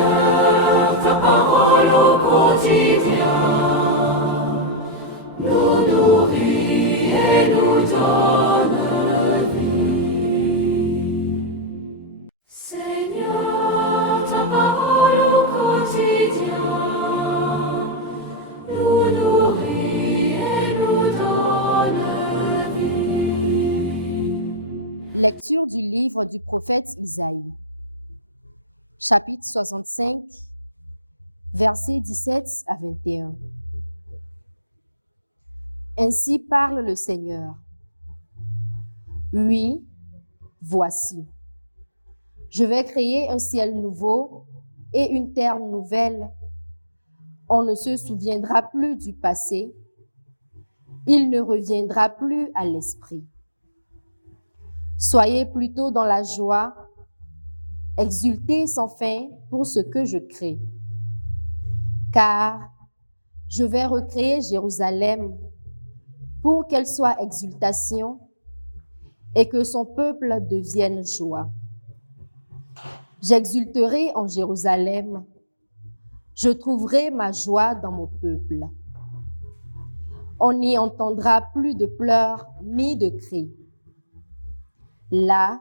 Seigneur, ta parole au quotidien nous nourrit et nous donne vie. Seigneur, ta parole au quotidien nous nourrit et nous donne vie. Lecture du livre du prophète Isaïe, chapitre 65, versets 17 à 21. Ainsi parle le Seigneur. Oui, voici. Je vais créer un ciel nouveau et une terre nouvelle. On ne se souviendra plus du passé. Il ne reviendra plus à l'esprit. Soyez plutôt dans la joie, exultez sans fin pour ce que je crée. Car je vais recréer Jérusalem pour qu'elle soit exultation et que son peuple devienne joie. J'exulterai en Jérusalem, je trouverai ma joie dans mon peuple. On n'y entendra plus de pleurs ni de cris. Là,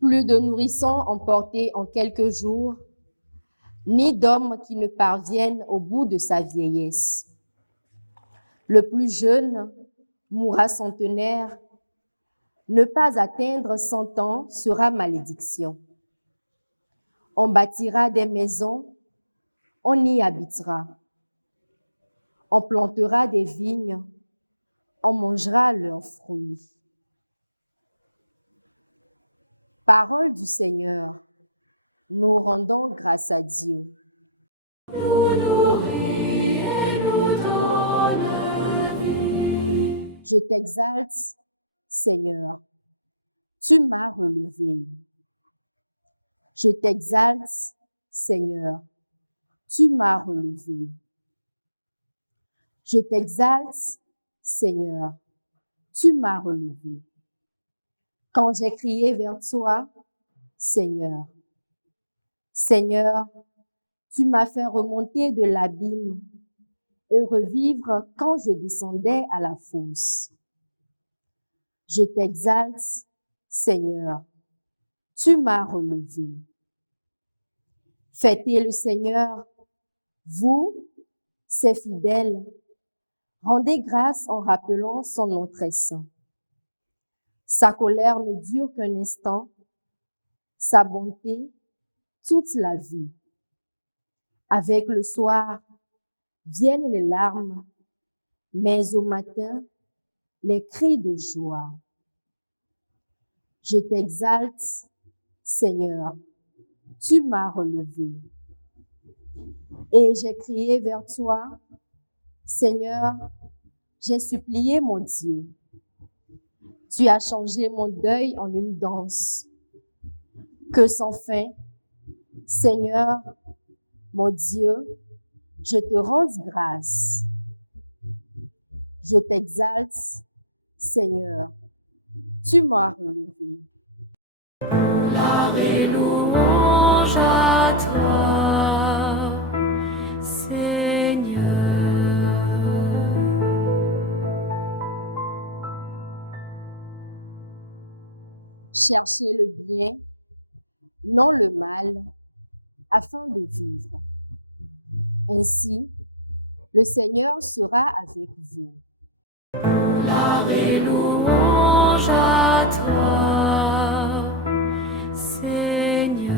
plus de nourrissons emportés en quelques jours, ni d'hommes qui ne parviennent au bout de sa vieillesse. Le plus jeune mourra centenaire, ne pas atteindre 100 ans sera malédiction. On bâtira des maisons, on y habitera. On plantera des vignes, on mangera leurs fruits. Parole du Seigneur, nous rendons grâce à Dieu. Nous nourrit et nous donne vie. Je t'exalte, Seigneur, tu m'as relevé. Je t'exalte, Seigneur, tu m'as relevé. Je t'exalte, Seigneur, tu m'as relevé. Quand j'ai crié vers toi, Seigneur, Seigneur, tu m'as fait remonter de l'abîme et revivre quand je descendais à la fosse. Je t'exalte, Seigneur, tu m'as relevé. Fêtez le Seigneur, vous, ses fidèles, rendez grâce en rappelant son nom très saint. Sa colère ne dure qu'un instant, sa bonté toute la vie. Avec le soir viennent les larmes, mais au matin, les cris de joie. Je t'exalte, Seigneur, tu m'as relevé. Et j'ai crié vers toi, Seigneur, j'ai supplié mon Dieu. Tu as changé mon deuil en une danse. Que sans fin, Seigneur, mon Dieu, je te rends grâce. Je t'exalte, Seigneur, tu m'as relevé. Gloire et louange à toi, Seigneur. Cherchez le bien, non le mal, afin de vivre. Ainsi, le Seigneur sera avec vous. Gloire et louange à toi, Seigneur.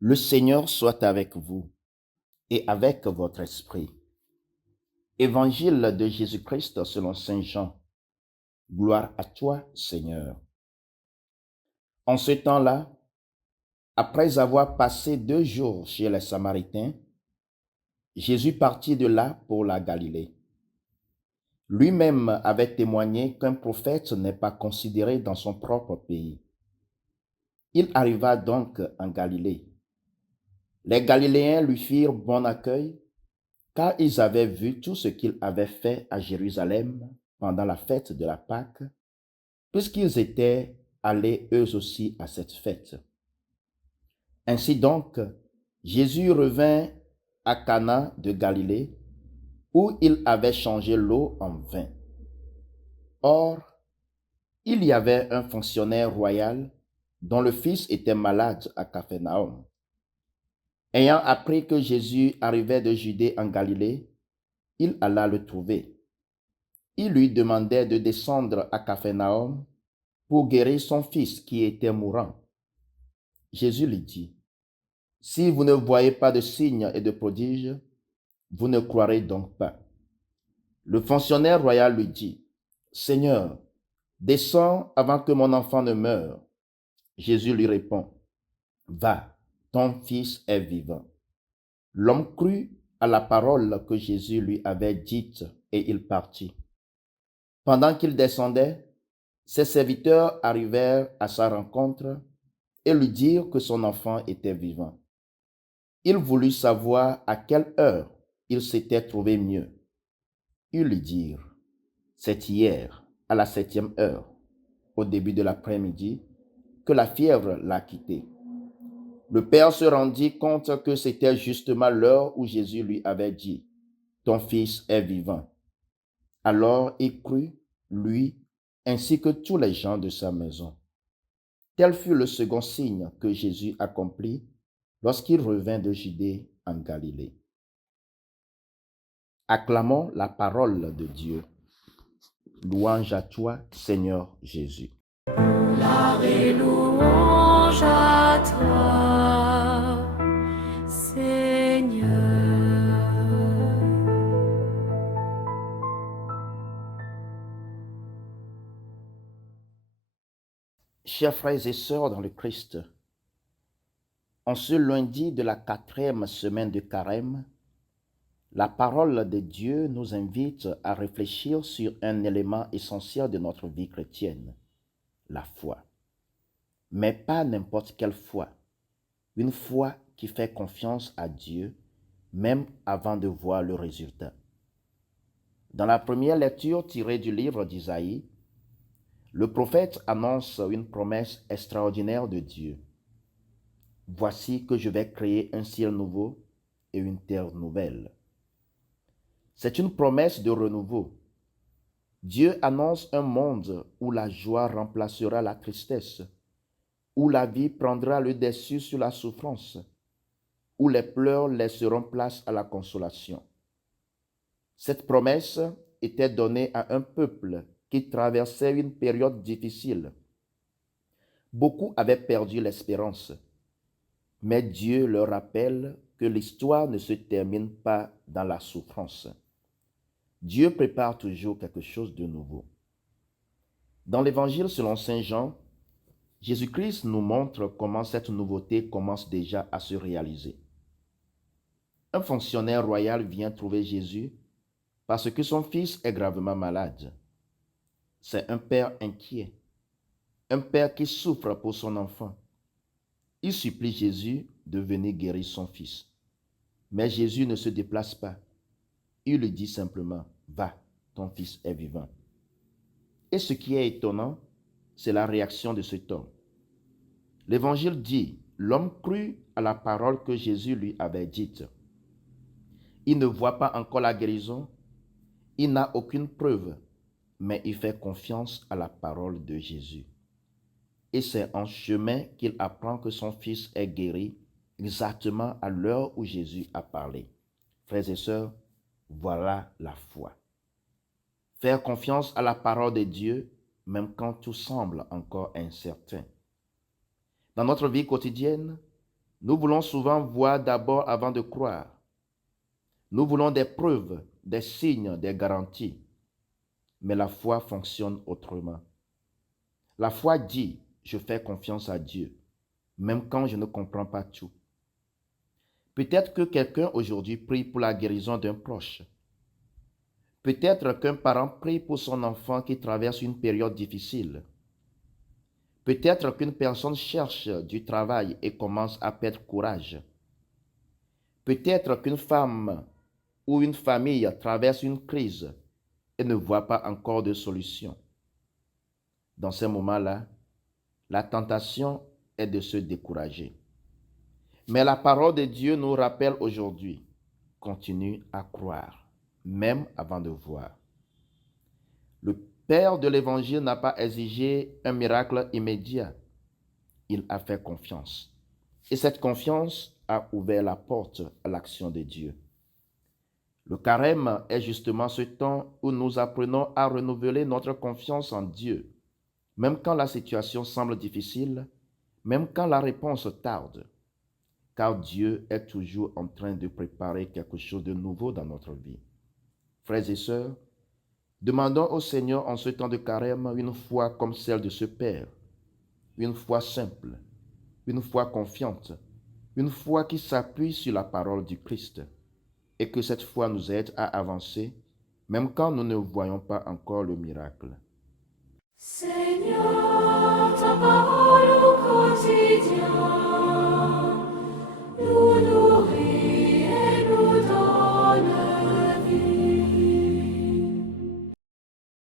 Le Seigneur soit avec vous et avec votre esprit. Évangile de Jésus-Christ selon Saint Jean. Gloire à toi, Seigneur. En ce temps-là, après avoir passé 2 jours chez les Samaritains, Jésus partit de là pour la Galilée. Lui-même avait témoigné qu'un prophète n'est pas considéré dans son propre pays. Il arriva donc en Galilée. Les Galiléens lui firent bon accueil, car ils avaient vu tout ce qu'il avait fait à Jérusalem pendant la fête de la Pâque, puisqu'ils étaient allés eux aussi à cette fête. Ainsi donc, Jésus revint à Cana de Galilée, où il avait changé l'eau en vin. Or, il y avait un fonctionnaire royal dont le fils était malade à Capharnaüm. Ayant appris que Jésus arrivait de Judée en Galilée, il alla le trouver. Il lui demandait de descendre à Capharnaüm pour guérir son fils qui était mourant. Jésus lui dit, « Si vous ne voyez pas de signes et de prodiges, vous ne croirez donc pas. » Le fonctionnaire royal lui dit, « Seigneur, descends avant que mon enfant ne meure. » Jésus lui répond, « Va, ton fils est vivant. » L'homme crut à la parole que Jésus lui avait dite et il partit. Pendant qu'il descendait, ses serviteurs arrivèrent à sa rencontre et lui dirent que son enfant était vivant. Il voulut savoir à quelle heure il s'était trouvé mieux. Ils lui dirent, « C'est hier, à la 7e heure, au début de l'après-midi, que la fièvre l'a quitté. » Le père se rendit compte que c'était justement l'heure où Jésus lui avait dit, « Ton fils est vivant. » Alors il crut, lui, ainsi que tous les gens de sa maison. Tel fut le second signe que Jésus accomplit lorsqu'il revint de Judée en Galilée. Acclamons la parole de Dieu. Louange à toi, Seigneur Jésus. Gloire et louange à toi, Seigneur. Chers frères et sœurs dans le Christ, en ce lundi de la 4e semaine de Carême, la parole de Dieu nous invite à réfléchir sur un élément essentiel de notre vie chrétienne, la foi. Mais pas n'importe quelle foi, une foi qui fait confiance à Dieu, même avant de voir le résultat. Dans la première lecture tirée du livre d'Isaïe, le prophète annonce une promesse extraordinaire de Dieu. « Voici que je vais créer un ciel nouveau et une terre nouvelle. » C'est une promesse de renouveau. Dieu annonce un monde où la joie remplacera la tristesse, où la vie prendra le dessus sur la souffrance, où les pleurs laisseront place à la consolation. Cette promesse était donnée à un peuple qui traversait une période difficile. Beaucoup avaient perdu l'espérance, mais Dieu leur rappelle que l'histoire ne se termine pas dans la souffrance. Dieu prépare toujours quelque chose de nouveau. Dans l'Évangile selon Saint Jean, Jésus-Christ nous montre comment cette nouveauté commence déjà à se réaliser. Un fonctionnaire royal vient trouver Jésus parce que son fils est gravement malade. C'est un père inquiet, un père qui souffre pour son enfant. Il supplie Jésus de venir guérir son fils. Mais Jésus ne se déplace pas. Il lui dit simplement, « Va, ton fils est vivant. » Et ce qui est étonnant, c'est la réaction de cet homme. L'Évangile dit, l'homme crut à la parole que Jésus lui avait dite. Il ne voit pas encore la guérison, il n'a aucune preuve, mais il fait confiance à la parole de Jésus. Et c'est en chemin qu'il apprend que son fils est guéri exactement à l'heure où Jésus a parlé. Frères et sœurs, voilà la foi. Faire confiance à la parole de Dieu, même quand tout semble encore incertain. Dans notre vie quotidienne, nous voulons souvent voir d'abord avant de croire. Nous voulons des preuves, des signes, des garanties. Mais la foi fonctionne autrement. La foi dit, je fais confiance à Dieu, même quand je ne comprends pas tout. Peut-être que quelqu'un aujourd'hui prie pour la guérison d'un proche. Peut-être qu'un parent prie pour son enfant qui traverse une période difficile. Peut-être qu'une personne cherche du travail et commence à perdre courage. Peut-être qu'une femme ou une famille traverse une crise et ne voient pas encore de solution. Dans ces moments-là, la tentation est de se décourager. Mais la parole de Dieu nous rappelle aujourd'hui, continue à croire, même avant de voir. Le Père de l'Évangile n'a pas exigé un miracle immédiat. Il a fait confiance. Et cette confiance a ouvert la porte à l'action de Dieu. Le carême est justement ce temps où nous apprenons à renouveler notre confiance en Dieu, même quand la situation semble difficile, même quand la réponse tarde, car Dieu est toujours en train de préparer quelque chose de nouveau dans notre vie. Frères et sœurs, demandons au Seigneur en ce temps de carême une foi comme celle de ce Père, une foi simple, une foi confiante, une foi qui s'appuie sur la parole du Christ, et que cette foi nous aide à avancer, même quand nous ne voyons pas encore le miracle. Seigneur,